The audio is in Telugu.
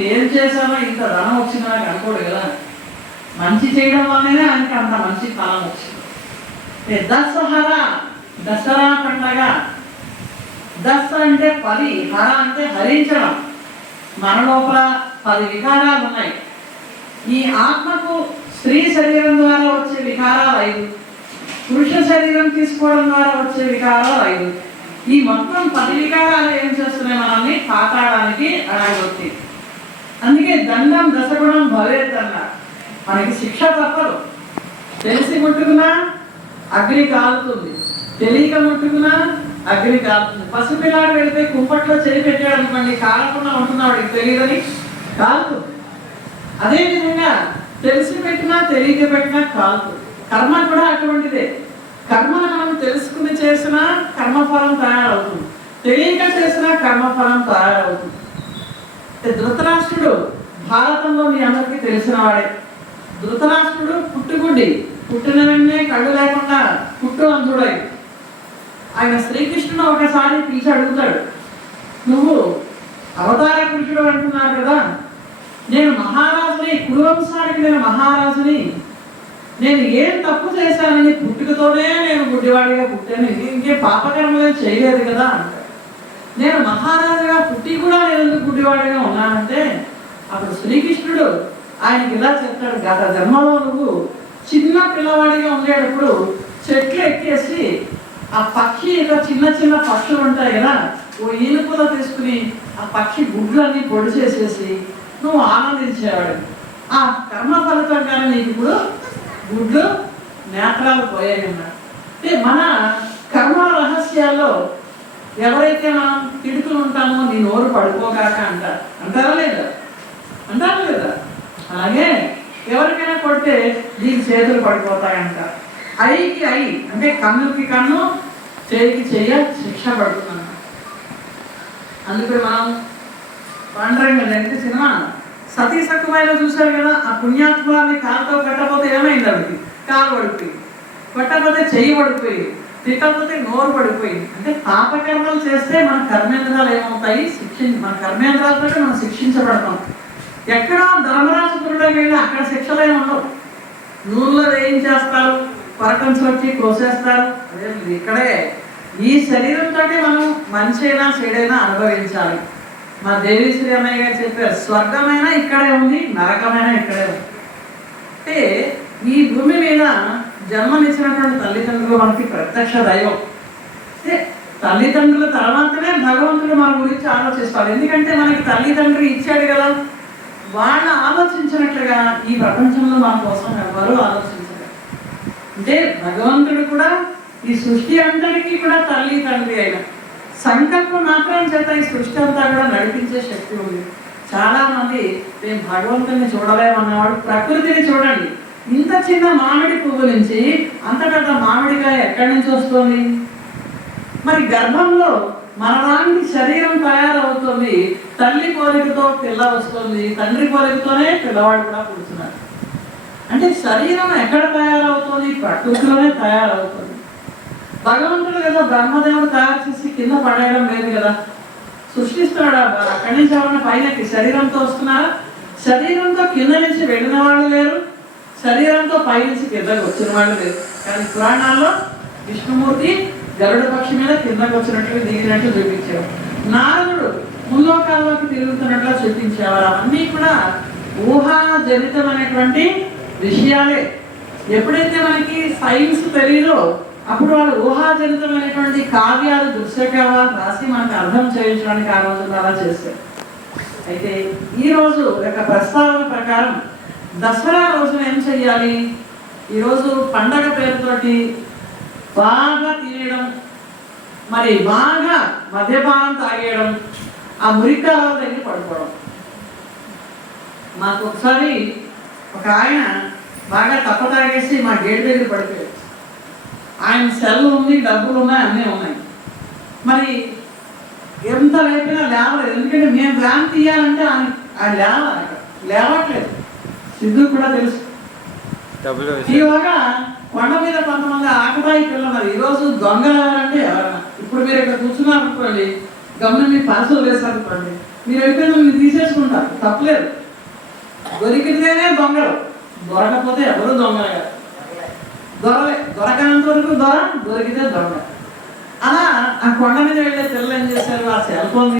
నేను ఏం చేశానో ఇంత ధనం వచ్చిందో నాకు అనుకోడు కదా. మంచి చేయడం వల్లనే ఆయనకి అంత మంచి ఫలం వచ్చింది. దసహరా, దసరా పండగ. దస అంటే 10, హర అంటే హరించడం. మన లోపల 10 వికారాలు ఉన్నాయి. ఈ ఆత్మకు స్త్రీ శరీరం ద్వారా వచ్చే వికారాలు 5, పురుష శరీరం తీసుకోవడం ద్వారా వచ్చే వికారాలు 5. ఈ మొత్తం 10 వికారాలు ఏం చేస్తున్నాయి? మనల్ని కాపాడడానికి అడగొచ్చి. అందుకే దండం దశగుణం భవేద్దన్న. మనకి శిక్ష తప్పదు. తెలిసి ముట్టుకున్నా అగ్ని కాలుతుంది, తెలియక ముట్టుకున్నా అగ్ని కాలుతుంది. పసిపిల్లాడు వెళితే కుంపట్లో చేయి పెట్టాడు అనుకోండి, కాలకుండా ఉంటున్నాడు, తెలియదని కాలుతుంది. అదేవిధంగా తెలిసి పెట్టినా తెలియక పెట్టినా కాలుతుంది. కర్మ కూడా అటువంటిదే. కర్మను మనం తెలుసుకుని చేసినా కర్మఫలం తయారవుతుంది, తెలియక చేసినా కర్మఫలం తయారవుతుంది. ధృతరాష్ట్రుడు భారతంలో మీ అందరికీ తెలిసిన వాడే. ధృతరాష్ట్రుడు పుట్టుగుడ్డి, పుట్టిన వెంటనే కళ్ళు లేకుండా పుట్టు అంధుడై. ఆయన శ్రీకృష్ణుడు ఒకసారి పిలిచి అడుగుతాడు, నువ్వు అవతార పురుషుడు అంటున్నారు కదా, నేను మహారాజుని, కురువంశానికి నేను మహారాజుని, నేను ఏం తప్పు చేశానని పుట్టుకతోనే నేను గుడ్డివాడిగా పుట్టాను, ఇంకే పాపకర్మగా చేయలేదు కదా అంటాడు. నేను మహారాజుగా పుట్టి కూడా నేను ఎందుకు గుడ్డివాడిగా ఉన్నానంటే, అప్పుడు శ్రీకృష్ణుడు ఆయనకి ఇలా చెప్తాడు, గత జన్మలో నువ్వు చిన్న పిల్లవాడిగా ఉండేటప్పుడు చెట్లు ఎక్కేసి ఆ పక్షి ఏదో చిన్న చిన్న పక్షులు ఉంటాయి కదా, ఓ ఈనుపులో తీసుకుని ఆ పక్షి గుడ్లన్నీ పొడి చేసేసి నువ్వు ఆనందించేవాడు. ఆ కర్మ ఫలితంగానే నీకు ఇప్పుడు గుడ్లు నేత్రాలు పోయాయి అన్నాడు. అంటే మన కర్మ రహస్యాల్లో ఎవరైతే మనం తిడుతూ ఉంటామో నీ నోరు పడిపోగాక అంటారు. అంటారా లేదా? అంటారు లేదా? అలాగే ఎవరికైనా కొడితే నీకు చేతులు పడిపోతాయంటారు. ఐకి ఐ అంటే కన్నుకి కన్ను, చేయికి చెయ్య శిక్ష పడుతున్నాను. అందుకే మనం పాండరంగ అంటే సినిమా సతీ సక్కువైనా చూశారు కదా, ఆ పుణ్యాత్మాన్ని కాలుతో కట్టకపోతే ఏమైంది? అవికి కాలు పడిపోయి, కొట్టకపోతే చెయ్యి పడిపోయి, తిట్టకపోతే నోరు పడిపోయింది. అంటే పాపకర్మలు చేస్తే మన కర్మేంద్రాలు ఏమవుతాయి? మన కర్మేంద్రాలతో మనం శిక్షించబడతాం. ఎక్కడో ధర్మరాజపురుడికి వెళ్ళి అక్కడ శిక్షలు ఏమి ఉండవు. నూనెలో వేయించేస్తారు, పరకంచులు వచ్చి కోసేస్తారు. అదే ఇక్కడే ఈ శరీరంతో మనం మంచైనా చెడైనా అనుభవించాలి. మా దేవీశ్రీ అన్నయ్య గారు చెప్పారు, స్వర్గమైనా ఇక్కడే ఉంది, నరకమైనా ఇక్కడే ఉంది. అంటే ఈ భూమి మీద జన్మనిచ్చినటువంటి తల్లిదండ్రులు మనకి ప్రత్యక్ష దైవం. అంటే తల్లిదండ్రుల తర్వాతనే భగవంతుడు మన గురించి ఆలోచిస్తాడు. ఎందుకంటే మనకి తల్లిదండ్రులు ఇచ్చాడు కదా, వాళ్ళు ఆలోచించినట్లుగా ఈ ప్రపంచంలో మన కోసం ఎవరు ఆలోచించరు. అంటే భగవంతుడు కూడా ఈ సృష్టి అంతటికీ కూడా తల్లి తండ్రి అయిన సంకల్పం మాత్రం చేత ఈ సృష్టి అంతా కూడా నడిపించే శక్తి ఉంది. చాలా మంది మేము భగవంతుని చూడలేమన్నవాడు, ప్రకృతిని చూడండి, ఇంత చిన్న మామిడి పువ్వు నుంచి అంత పెద్ద మామిడికాయ ఎక్కడి నుంచి వస్తుంది? మరి గర్భంలో మనలాంటి శరీరం తయారవుతుంది, తల్లి పోలికతో పిల్ల వస్తుంది, తండ్రి పోలికతోనే పిల్లవాడు కూడా పుడుతున్నాడు. అంటే శరీరం ఎక్కడ తయారవుతుంది? ప్రకృతిలోనే తయారవుతుంది. భగవంతుడు కదా బ్రహ్మదేవుడు తయారు చేసి కింద పడేయడం లేదు కదా, సృష్టిస్తున్నాడు. అక్కడి నుంచి ఎవరైనా పైనకి శరీరంతో వస్తున్నారా? శరీరంతో కింద నుంచి వెళ్ళిన వాళ్ళు లేరు, శరీరంతో పై నుంచి కిందకు వచ్చిన వాళ్ళు లేరు. కానీ పురాణాల్లో విష్ణుమూర్తి గరుడ పక్షి మీద కిందకు వచ్చినట్లు దిగినట్లు చూపించారు. నారదుడు ముల్లోకాల్లోకి తిరుగుతున్నట్లు చూపించేవారు. అవన్నీ కూడా ఊహాజనితమైనటువంటి విషయాలే. ఎప్పుడైతే మనకి సైన్స్ తెలియదో అప్పుడు వాళ్ళు ఊహాజనితమైనటువంటి కావ్యాలు, దృశ్యకావ్యాలు రాసి మనకు అర్థం చేయించడానికి ఆ రోజుల్లో అలా చేశారు. అయితే ఈరోజు యొక్క ప్రస్తావన ప్రకారం దసరా రోజున ఏం చెయ్యాలి? ఈరోజు పండగ పేరుతోటి బాగా తినేయడం, మరి బాగా మద్యపానం తాగేయడం, ఆ మురికాల దగ్గర పడుకోవడం. మాకు ఒకసారి ఒక ఆయన బాగా తప్ప తాగేసి మా గేట్ దగ్గర పడిపోయాడు. ఆయన సెల్ ఉంది, డబ్బులు ఉన్నాయి, అన్నీ ఉన్నాయి. మరి ఎంత లేపినా లేవలేదు. ఎందుకంటే మేము వ్యాన్ తీయాలంటే ఆయన లేవాలి, లేవట్లేదు. సిద్ధు కూడా తెలుసు. ఇలాగా కొండ మీద కొంతమంది ఆకతాయి పిల్లలు. ఈరోజు దొంగలు ఎవరంటే ఎవరన్నా, ఇప్పుడు మీరు ఇక్కడ కూర్చున్నారు అనుకోండి, గమని మీ పార్సల్ వేశారు అనుకోండి, మీరు వెళ్ళిపోయిన మీరు తీసేసుకుంటారు. తప్పలేదు. దొరికితేనే దొంగలు, దొరకపోతే ఎవరు దొంగలు కాదు. దొరకనంత వరకు దొరికితే దొంగ. అలా ఆ కొండ మీద వెళ్ళే పిల్లలు ఏం చేశారు, ఆ సెల్ ఫోన్